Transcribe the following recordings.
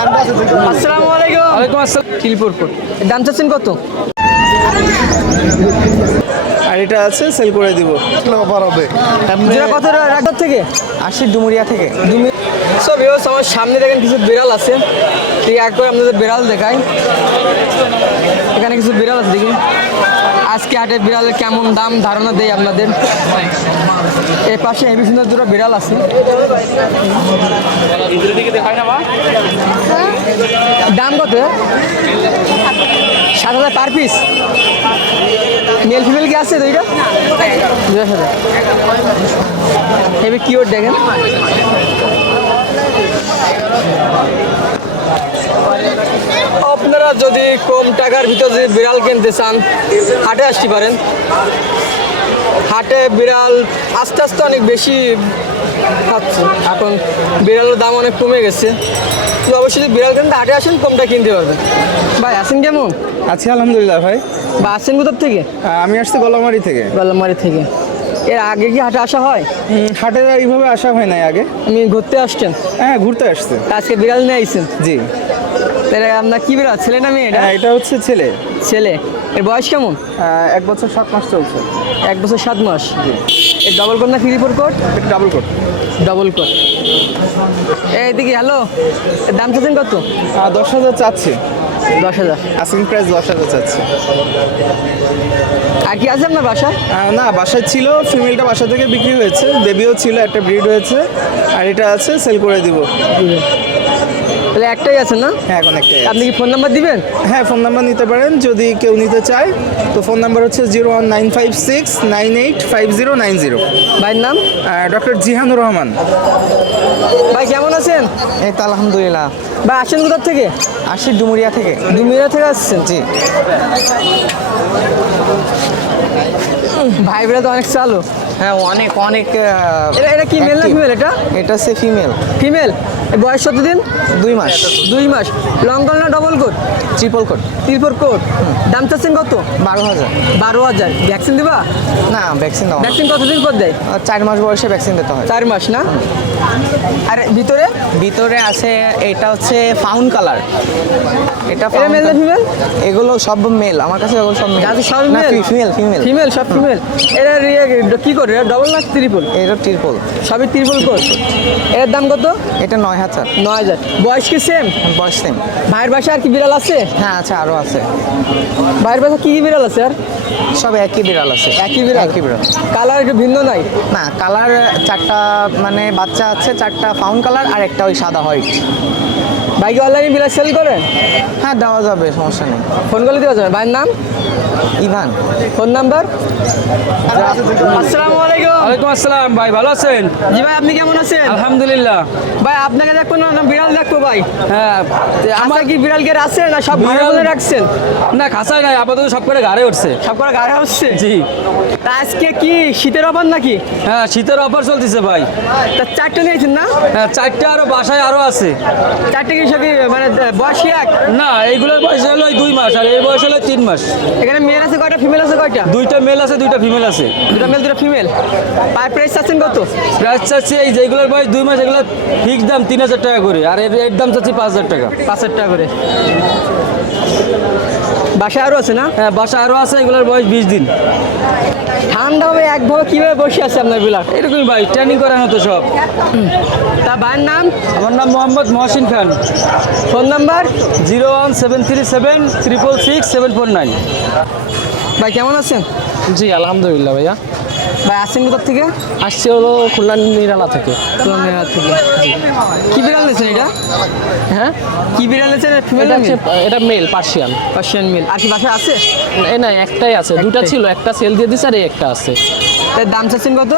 আসসালামু আলাইকুম। ওয়ালাইকুম আসসালাম। কিলপুর কোট দাম চাচ্ছেন কত? আর এটা আছে সেল করে দিব। অফার হবে যেটা কত রাখবার থেকে আসি ডুমুরিয়া থেকে। সব ভিউয়ার্স আমার সামনে দেখেন কিছু বিড়াল আছে, ঠিক এক করে আপনাদের বিড়াল দেখাই। এখানে কিছু বিড়াল আছে, দেখি আজকে হাটে বিড়ালের কেমন দাম ধারণা দেয় আপনাদের। এই পাশে হেভি সুন্দর দুটো বিড়াল আছে। দাম কত? 7,000 পার পিস। মেল ফিমেল কি আছে দুইটা? 10,000। হেভি কিউট দেখেন। আপনারা যদি কম টাকার ভিতর যদি বিড়াল কিনতে চান হাটে আসতে পারেন। হাটে বিড়াল আস্তে আস্তে অনেক বেশি খাচ্ছে, এখন বিড়ালের দাম অনেক কমে গেছে। তো অবশ্যই যদি বিড়াল কিনতে হাটে আসেন কমটা কিনতে পারবেন। ভাই আছেন কেমন? আছি আলহামদুলিল্লাহ ভাই। বা আছেন কোথার থেকে? আমি আসছি গলামারি থেকে। গল্লামারি থেকে। এর আগে কি হাটে আসা হয়? হাটে এইভাবে আসা হয় নাই আগে। আমি ঘুরতে আসছেন? হ্যাঁ ঘুরতে আসছে। আজকে বিড়াল নিয়ে আইছেন? জি। তাহলে আপনার কি বিড়াল, ছেলে না মেয়ে? এটা হচ্ছে ছেলে। ছেলে। এর বয়স কেমন? 1 বছর 7 মাস চলছে। 1 বছর 7 মাস। এর ডবল কোট না ফ্রিপোর coat? Double coat. Double coat. এইদিকে হ্যালো, এর দাম চাচ্ছেন কত? 10,000 চাচ্ছি। 10,000। আসিং প্রাইস 10,000 চাচ্ছি। আর কি আছে আপনার বাসায়? না বাসায় ছিল, ফিমেলটা বাসা থেকে বিক্রি হয়েছে, বেবিও ছিল, একটা ব্রিড হয়েছে, আর এটা আছে সেল করে দিব। তাহলে একটাই আছে না? হ্যাঁ এখন একটাই। আপনি কি ফোন নাম্বার দিবেন? হ্যাঁ ফোন নাম্বার নিতে পারেন যদি কেউ নিতে চায়। তো ফোন নাম্বার হচ্ছে 01956985090। ভাইয়ের নাম? ডক্টর জিহানুর রহমান। ভাই কেমন আছেন? এই তো আলহামদুলিল্লাহ। ভাই আসেন কোথার থেকে? আসি ডুমুরিয়া থেকে। ডুমিরা থেকে আসছেন? জি। ভাই বেড়া তো অনেক চালু। হ্যাঁ অনেক অনেক। এটা কি মেল না ফিমেল? এটা হচ্ছে ফিমেল। ফিমেল। বয়স কত দিন? 2 মাস। 2 মাস। লং কোট না ডবল কোট? Triple coat. ত্রিপুর কোট। দাম চাচ্ছেন কত? 12,000। 12,000। ভ্যাকসিন দিবা? না ভ্যাকসিন দাও। ভ্যাকসিন কতদিন পর দেয়? 4 মাস বয়সে ভ্যাকসিন দিতে হয়। 4 মাস না? আর ভিতরে? ভিতরে আছে এটা হচ্ছে ফাউন্ড কালার। এটা এটা মেল না ফিমেল? এগুলো সব মেল, আমার কাছে এগুলো সব মেল। গাছে সব না মেল? Female female. ফিমেল, সব ফিমেল। এটা কি করে? ডবল না ত্রিপুল? এটা ট্রিপল। সবই ত্রিপুল কোট। এর দাম কত? এটা 9,000। 9,000। বয়স কি সেম? বয়স সেম। ভাইয়ের বাসায় আর কি বিড়াল আছে? হ্যাঁ আছে, আরও আছে। ভাইয়ের বাসায় কি কি বিড়াল আছে আর? সব একই বিড়াল আছে। একই বিড়াল? একই বিড়াল। কালার একটু ভিন্ন নাই? না কালার 4টা, মানে বাচ্চা আছে 4টা ফাউন্ড কালার আর একটা ওই সাদা হোয়াইট। ভাই কি অনলাইনে বিড়াল সেল করেন? হ্যাঁ দেওয়া যাবে, সমস্যা নেই। ফোন করলে দেওয়া যাবে। ভাইয়ের নাম? ইভান। Phone number? আসসালামু আলাইকুম। ওয়ালাইকুম আসসালাম ভাই, ভালো আছেন? জি ভাই, আপনি কেমন আছেন? আলহামদুলিল্লাহ। ভাই আপনাকে দেখবো না, না বিড়াল দেখবো ভাই? হ্যাঁ আমার কি বিড়াল কে আছে না সব ভাড়া বিড়াল- করে রাখছেন? না খাসায় নাই, আপাতত সব করে গাড়ে উঠছে। সব করে গাড়ি হচ্ছে? জি। তা আজকে কি শীতের অফার নাকি? হ্যাঁ শীতের অফার চলতেছে ভাই। তা 4টা নিয়েছেন না? হ্যাঁ 4টা আরো বাসায় আরো আছে। 4টে কি সব মানে বয়স কি এক? না এইগুলোর বয়স হলো 2 মাস আর এই বয়স হলো 3 মাস। এখানে মেল আছে কয়টা, ফিমেল আছে কয়টা? 2টা মেল আছে 2টা ফিমেল আছে। 2টা মেল 2টা ফিমেল। পার প্রাইস আছেন কত? প্রাইস চাচ্ছি এই যেগুলোর বয়স 2 মাস এগুলো ফিক্স দাম 3,000 টাকা করে, আর এর দাম চাচ্ছি 5,000 টাকা। 5,000 টাকা করে। বাসায় আরও আছে না? হ্যাঁ বাসায় আরো আছে, এগুলোর বয়স 20 দিন। ঠান্ডা হবে একভাবে কিভাবে বসে আছে আপনার বিলাস? এরকমই ভাই, ট্রেনিং করানো তো সব। তা ভাইয়ের নাম? আমার নাম মোহাম্মদ মহসিন খান। Phone number? 01737666749। ভাই কেমন আছেন? জি আলহামদুলিল্লাহ ভাইয়া। ভাই আসছেন কোথার থেকে? আসছি হলো খুলনা নিরালা থেকে। কুলাঙ্গার থেকে। কি বিড়াল নিয়েছেন এটা? হ্যাঁ কি বিড়াল নিয়েছেন? ফিমেল এটা না হচ্ছে মেল? এটা মেল পার্সিয়ান। Persian male. আর কি বাসায় আছে? এ না একটাই আছে, দুটা ছিল, একটা সেল দিয়ে দিছে আর এই একটা আছে। এর দাম চাচ্ছেন কত?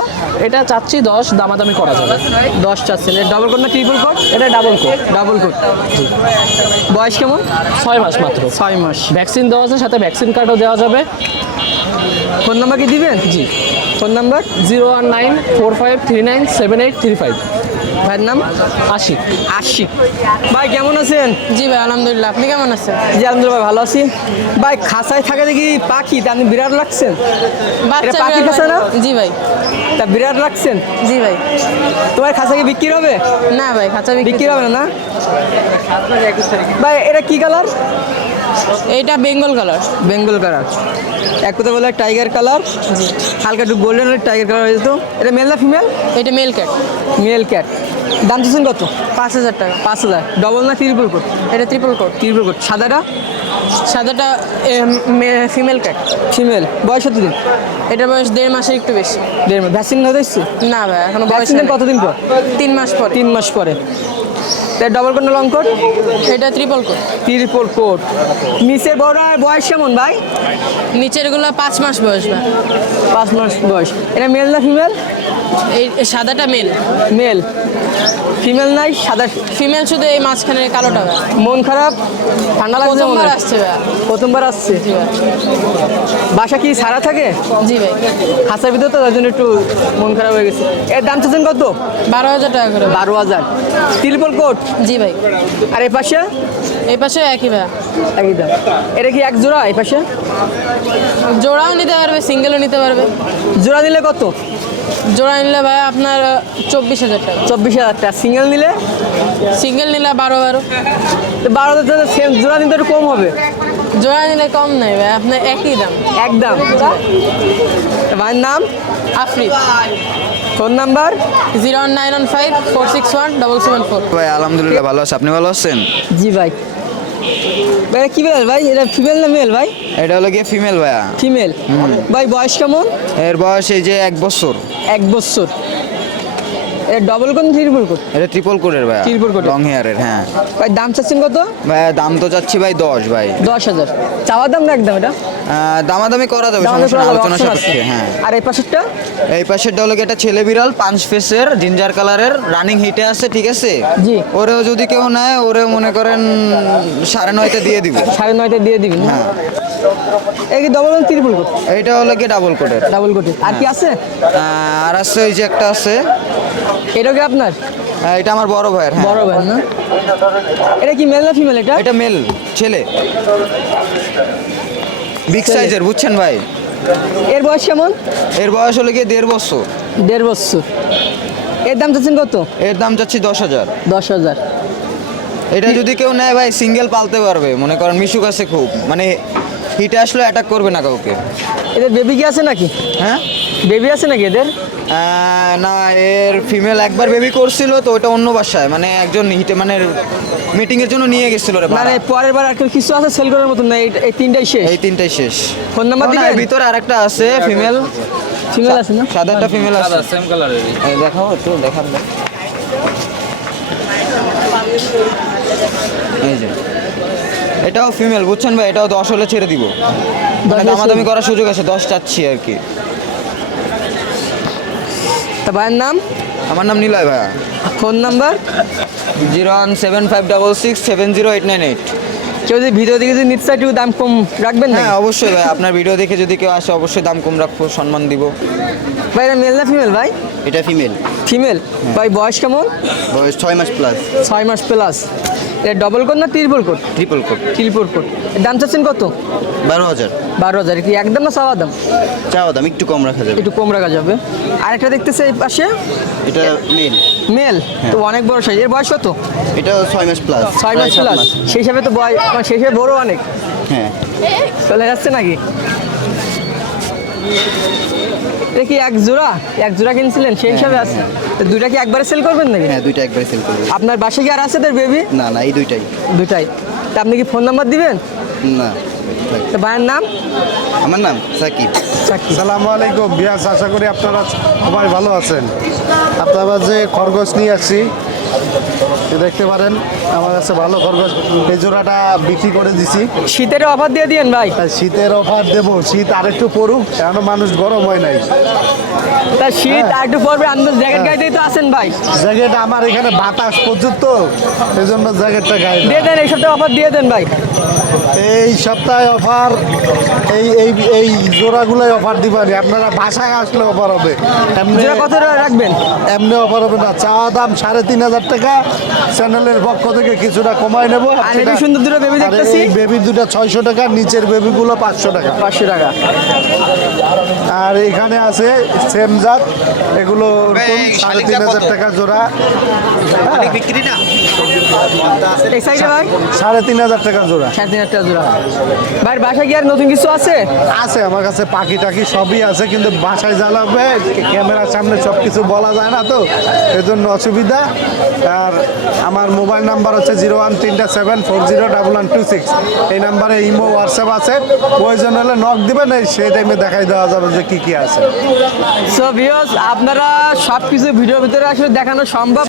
এটা চাচ্ছি 10, দামাদামি করা যাবে। 10 চাচ্ছেন। এর ডবল কোট না ট্রিপল কোট? এটা ডাবল কোট। Double coat. বয়স কেমন? 6 মাস মাত্র। 6 মাস। ভ্যাকসিন দেওয়া আছে, সাথে ভ্যাকসিন কার্ডও দেওয়া যাবে। ফোন নাম্বার কি দিবেন? জি। Phone number? 01945397835। ভাইয়ের নাম আশিক। আশিক। ভাই কেমন আছেন? জি ভাই আলহামদুলিল্লাহ, আপনি কেমন আছেন? জি আলহামদুলিল্লাহ ভাই, ভালো আছি। ভাই খাঁচায় থাকে দেখি পাখি, তা আপনি বিরাট লাগছেন। বাচ্চা পাখি বিড়াল খাঁচা না? ভাই। জি ভাই। তা বিরাট লাগছেন। জি ভাই। তোমার খাঁচা কি বিক্রি হবে? না ভাই, খাঁচা বিক্রি হবে না? ভাই এটা কি কালার? এইটা বেঙ্গল কালার। বেঙ্গল কালার, এক কথা বলে টাইগার কালার, হালকা একটু গোল্ডেন টাইগার কালার হয়ে যেত। এটা মেল না ফিমেল? এটা মেল ক্যাট। Male cat. দাম চাচ্ছেন কত? 5,000 টাকা। 5,000। ডবল না ট্রিপল কোট? এটা ট্রিপল কোট। Triple coat. সাদাটা? সাদাটা ফিমেল ক্যাট। ফিমেল। বয়স কত দিন? এটা বয়স 1.5 মাসের একটু বেশি। দেড় মাস। ভ্যাকসিন না দিচ্ছি? না ভাই, এখনো বয়স ভ্যাকসিন কতদিন পর? 3 মাস পরে। 3 মাস পরে। তাই ডবল কোট না লং কোট? এটা ট্রিপল কোট। Triple coat. নিচের বড় আর বয়স কেমন ভাই? নিচের গুলো 5 মাস বয়স ভাই। 5 মাস বয়স। এটা মেল না ফিমেল? এই সাদাটা মেল। মেল। ফিমেল নাই, সাদা। ফিমেল শুধু এই মাঝখানের কালোটা ভাই। মন খারাপ? ঠান্ডা লাগছে? মনে প্রথমবার হয়? আসছে ভাই। প্রথমবার আসছে। জি ভাই। বাসা কি সারা থাকে? জি ভাই। খাঁচার ভিতর তো, তার জন্য একটু মন খারাপ হয়ে গেছে। এর দাম চাচ্ছেন কত? 12,000 টাকা করে ভাই। 12,000। Triple coat. জি ভাই। আর এই পাশে? এই পাশে একই ভাই। একই দাম। এটা কি এক জোড়া এই পাশে? জোড়াও নিতে পারবে, সিঙ্গেলও নিতে পারবে। জোড়া নিলে কত? জোড়া নিলে ভাই আপনার 24,000 টাকা। 24,000 টাকা। সিঙ্গেল নিলে? সিঙ্গেল নিলে 12,000। তো 12,000 সেম। জোড়া নিতে একটু কম হবে। জোড়া নিলে কম নাই ভাই, আপনার একই দাম। এক দাম। ভাইয়ের নাম? আফরিদ। Phone number? 09154617774। ভাই আলহামদুলিল্লাহ ভালো আছে, আপনি ভালো আছেন? জি ভাই। ভাই এটা কি বেলাল ভাই? এটা ফিমেল না মেল ভাই? এটা হলো গিয়ে ফিমেল ভাইয়া। ফিমেল। ভাই বয়স কেমন? এর বয়স এই যে 1 বছর। 1 বছর। এটা ডবল কোন ট্রিপল কোট? এটা ট্রিপল কোডের ভাইয়া, Triple coat এর। লং হেয়ারের। হ্যাঁ ভাই দাম চাচ্ছেন কত? ভাইয়া দাম তো যাচ্ছি ভাই 10 ভাই। 10,000। চাওয়া দাম না একদম? এটা দামাদামি করা যাবে, দাম সমস্যা না, আলোচনা option আছে। সাপেক্ষে। হ্যাঁ আর এই পাশেরটা? এই পাশেরটা হলো গিয়ে একটা ছেলে বিড়াল, 5 ফেসের, জিঞ্জার কালারের, রানিং হিটে আছে, ঠিক আছে? জি। ওরেও যদি কেউ নেয়, ওরেও মনে করেন 9.5-তে দিয়ে দিব। 9.5 দিয়ে দিবেন? হ্যাঁ এই কি ডবল কোন ট্রিপল কোট? এইটা হলো গিয়ে ডাবল কোডের। ডাবল কোটে। আর কি আছে? আর আছে ওই যে একটা আছে, এটা কি আপনার? এটা আমার বড় ভাইয়ের। হ্যাঁ বড় ভাই না? এটা কি মেল না ফিমেল এটা? এটা মেল ছেলে, বিগ ছেলে। সাইজের, বুঝছেন ভাই? এর বয়স কেমন? এর বয়স হলো গিয়ে 1.5 বছর। 1.5 বছর। এর দাম চাচ্ছেন কত? এর দাম চাচ্ছি 10,000। 10,000। এটা যদি কেউ নেয় ভাই, সিঙ্গেল পালতে পারবে, মনে করেন মিশুক আছে খুব, মানে হিটে আসলে অ্যাটাক করবে না কাউকে। এদের বেবি কি আছে নাকি? হ্যাঁ বেবি আছে নাকি এদের? না, এর ফিমেল একবার বেবি করছিল, তো ওটা অন্য বাসায়, মানে একজন হিটে মানে মিটিংয়ের জন্য নিয়ে গেছিল রে মানে ভাড়া। পরের বার আর কিছু আছে সেল করার মতন না? এই তিনটাই শেষ? এই 3টাই শেষ। ফোন নাম্বার না, দিবেন? এর ভিতরে আরেকটা আছে ফিমেল, ফিমেল আছে না? সাদা একটা ফিমেল আছে। সেম কালারের। এই দেখাও একটু, দেখান। এই যে এটাও ফিমেল, বুঝছেন ভাই? এটাও 10 হলে ছেড়ে দিব, মানে 10 দামাদামি করার সুযোগ আছে। 10 চাচ্ছি আর কি। তা ভাইয়ের নাম? আমার নাম নিলয় ভাইয়া। Phone number? 01756070898। কেউ যদি ভিডিও দেখে যদি নিতে চায় একটু দাম কম রাখবেন না? হ্যাঁ অবশ্যই ভাই, আপনার ভিডিও দেখে যদি কেউ আসে অবশ্যই দাম কম রাখবো, সম্মান দিব। ভাই এটা মেল না ফিমেল ভাই? এটা ফিমেল, ফিমেল। ভাই বয়স কেমন? বয়স 6 মাস প্লাস। 6 মাস প্লাস। এটা ডবল কোট না triple coat? Triple coat. Triple coat. এর দাম চাচ্ছেন কত? 12,000। 12,000। কি একদম না চাওয়া দাম? চাও দাম একটু কম রাখা যাবে। একটু কম রাখা যাবে। আরেকটা দেখতেছে এই পাশে, এটা মেল, মেল। তো অনেক বড় সাইজ। এর বয়স কত? এটা 6 মাস প্লাস। 6 মাস প্লাস। সেই হিসাবে তো বয়স, মানে সেই হিসাবে বড় অনেক। হ্যাঁ চলে যাচ্ছে নাকি? এটা কি এক জোড়া? এক জোড়া কিনছিলেন সেই হিসাবে আছে? তো দুইটা কি একবারে সেল করবেন নাকি? হ্যাঁ, দুইটা একবারে সেল করব। আপনার বাসায় কি আর আছে তার বেবি? না না, এই দুইটাই। দুটাই। তা আপনি কি ফোন নাম্বার দিবেন? না, তো ভাইয়ের নাম? আমার নাম সাকিব। সাকিব। সালামু আলাইকুম বিয়াস, আশা করি আপনারা সবাই ভালো আছেন। আপনারা যে খরগোশ নিয়ে আসছি, এ দেখতে পারেন আমার কাছে ভালো খরগোশ। এই জোড়াটা বিক্রি করে দিছি। শীতের অফার দিয়ে দিয়েন ভাই। তাই শীতের অফার দেবো, শীত আরেকটু পড়ুক, এখনো মানুষ গরম হয় নাই। তা শীত আর একটু পড়বে, আপনি জ্যাকেট গাইতেই তো আছেন ভাই, জ্যাকেট আমার এখানে বাতাস প্রচুর তো, এই জন্য জ্যাকেটটা গায়ে দিয়ে দেন এই সপ্তাহে অফার দিয়ে দেন ভাই। এই সপ্তাহে অফার, এই এই এই জোড়াগুলোই অফার দিবানি, আপনারা বাসায় আসলে অফার হবে। এমনি যেটা কত টাকা রাখবেন? এমনি অফার হবে না। চাওয়া দাম 3,500 টাকা, চ্যানেলের পক্ষ থেকে কিছুটা কমাই নেবো। আর এই সুন্দর দুটো বেবি দেখতেছি, এই বেবির দুটো 600 টাকা, নিচের বেবিগুলো 500 টাকা। 500 টাকা। আর এখানে আছে সেম জাত, এগুলো 3,500 টাকা জোড়া। এই সাইডে ভাই 3,500 টাকা জোড়া 3,500 টাকা জোড়া। ভাই বাসায় কি আর নতুন কিছু আছে? আছে আমার কাছে, পাখি টাকি সবই আছে, কিন্তু বাসায় জ্বালাবে ক্যামেরার সামনে সব কিছু বলা যায় না তো, এই জন্য অসুবিধা। আর আমার মোবাইল নাম্বার হচ্ছে 0137401126। এই নাম্বারে ইমো হোয়াটসঅ্যাপ আছে, প্রয়োজন হলে নক দিবেন, এই সেই টাইমে দেখাই দেওয়া যাবে যে কি কি আছে। সো ভিউয়ার্স, আপনারা সব কিছু ভিডিওর ভিতরে আসলে দেখানো সম্ভব